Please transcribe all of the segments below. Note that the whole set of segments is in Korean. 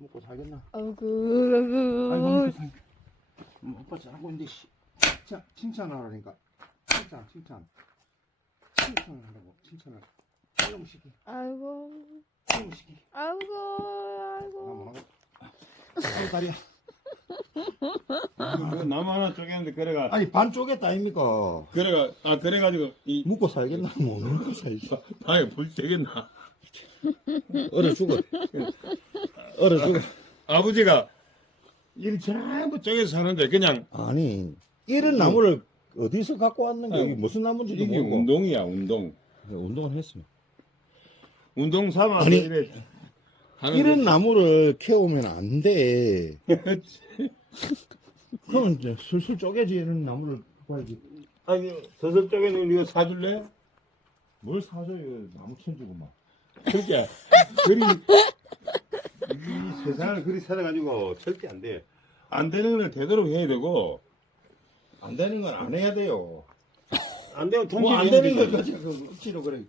먹고 살겠나? 아이고. 아이고, 오빠 잘하고 있는데, 칭찬하라니까. 칭찬하라고, 칭찬을. 이놈 시키. 아이고. 이놈 시키. 아이고. 나 아이고. 뭐라고? 아이고, 다리야. 나무 하나 쪼개는데 그래가 아니, 반 쪼갰다, 아닙니까? 그래가지고 이 묵고 살겠나? 뭐, 묵고 살겠어. 방에 불 되겠나? 얼어 죽어. 얼어 죽어. 아버지가 일 전부 쪼개서 사는데 그냥 아니, 이런 나무를 어디서 갖고 왔는가? 이게 무슨 나무인지도 이게 모르고. 운동이야 운동. 운동을 했어요. 운동 삼아 아니, 이래 하는 이런 거지. 나무를 캐오면 안 돼. 그럼 이제 슬슬 쪼개지, 이런 나무를 갖고 와야지. 아니 서서 쪼개는 이거 사줄래? 뭘 사줘요, 나무 천주고 막. 그러니까 그리 이 세상을 그리 살아가지고 절대 안 돼. 안 되는 걸 되도록 해야 되고 안 되는 건 안 해야 돼요. 안 되면 뭐 통제 안 되는 걸 가지고 그 억지로 그래.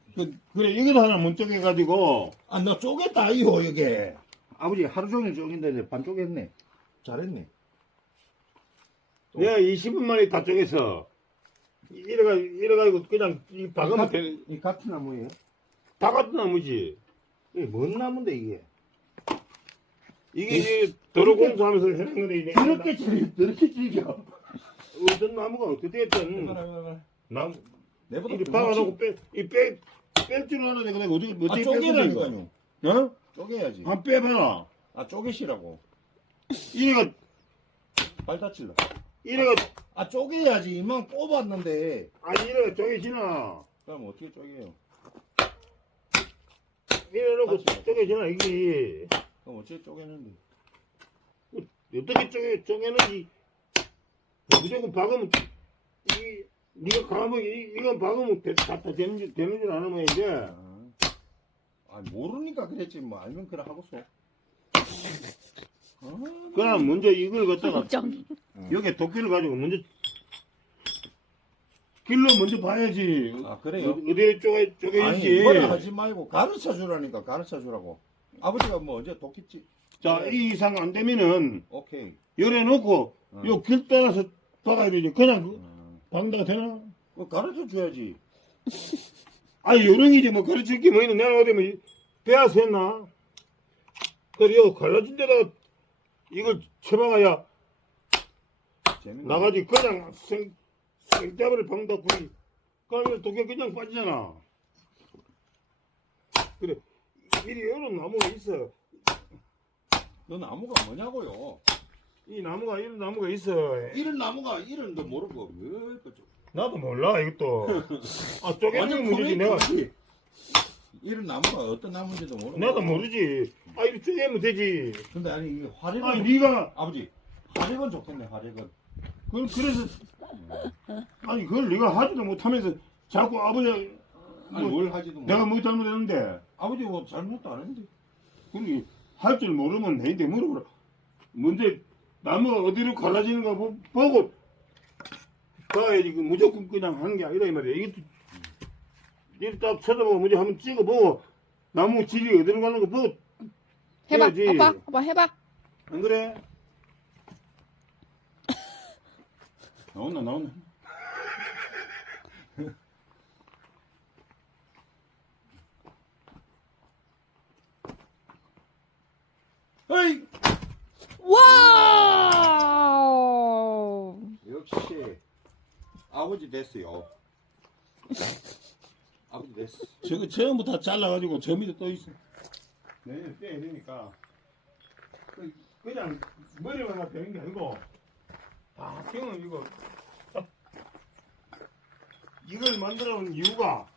그래 이것도 하나 못 쪼개가지고 아, 나 쪼갰다, 이거, 이게. 아버지, 하루 종일 쪼갠데 반 쪼갰네. 잘했네. 내가 20분 만에 다 쪼개서 이래가지고 그냥 이 박으면 되는 이 같은 나무예요? 다 같은 나무지. 이게 뭔 나무인데, 이게? 이게 도로 공사하면서 해낸 건데 이게 더럽게 즐겨. 어떤 나무가 어떻게 됐든 나무 내보다 이리 더 박아놓고 뺄 줄 알았는데 내가 어떻게 아, 뺄 건데 쪼개라니까요. 이거? 어? 쪼개야지. 한 빼봐라. 아, 쪼개시라고. 이래가 발 다칠라. 이래가 아, 쪼개야지. 이만 꼽았는데. 이래가 쪼개지나. 그럼 어떻게 쪼개요? 이래놓고 맞지. 쪼개지나 이게 그럼 어떻게 쪼개는데? 어떻게 쪼개는지 무조건 박으면 이 네가 가면 이건 박으면 다 되는 줄 아는 이제 아, 모르니까 그랬지. 뭐, 알면 그래 하고서. 그럼 먼저 이걸 갖다가 걱정. 여기 도끼를 가지고 먼저 길로 먼저 봐야지. 아, 그래요? 어디에 아니, 쪼개질지. 뭐라 하지 말고 가르쳐 주라니까, 가르쳐 주라고. 아버지가 뭐 언제 도끼지? 자, 이 이상 안 되면은 오케이. 열에 놓고 요 길 따라서 박아야 되지. 그냥 박는다가 되나? 그거 가르쳐 줘야지. 아니 요령이지 뭐 가르칠 게 뭐 있는 내가 어디 뭐 배워서 했나? 그래요 갈라진 데다가 이걸 쳐박아야 재밌네. 나가지 그냥 생떼버를 박는다 그러니 그러면 도끼 그냥 빠지잖아. 그래 이리 이런 나무가 있어. 너 나무가 뭐냐고요? 이 나무가 이런 나무가 있어. 이런 나무가 이런도 모르고 왜 그죠? 나도 몰라 이것도. 아 쪼개는 문제지 내가. 이런 나무가 어떤 나무인지도 모르고. 나도 모르지. 아 이거 쪼개면 되지. 근데 아니 이게 화력은 아니 네가 아버지 화력은 좋겠네 화력은. 그래서 아니 그걸 네가 하지도 못하면서 자꾸 아버지 아니 뭘 하지도 못. 내가 뭐 잘못했는데 아버지 뭐 잘못도 안 했는데. 그러니 할 줄 모르면 내한테 물어보라. 먼저 나무가 어디로 갈라지는가 보고 가야지. 그 무조건 그냥 하는 게 아니라 이 말이야. 이것도 이렇게 딱 쳐다보고 먼저 한번 찍어보고 나무 질이 어디로 가는 거 보고 해봐. 해야지. 아빠 해봐. 안 그래? 나온나. 어이! 와우. 역시 아버지 됐어요. 아버지 됐어. 저거 전부 다 잘라가지고 저 밑에 또 있어. 내년에 떼야 되니까. 그냥 머리만 다 되는 게 아니고, 다 병은 이거. 이걸 만들어 놓은 이유가,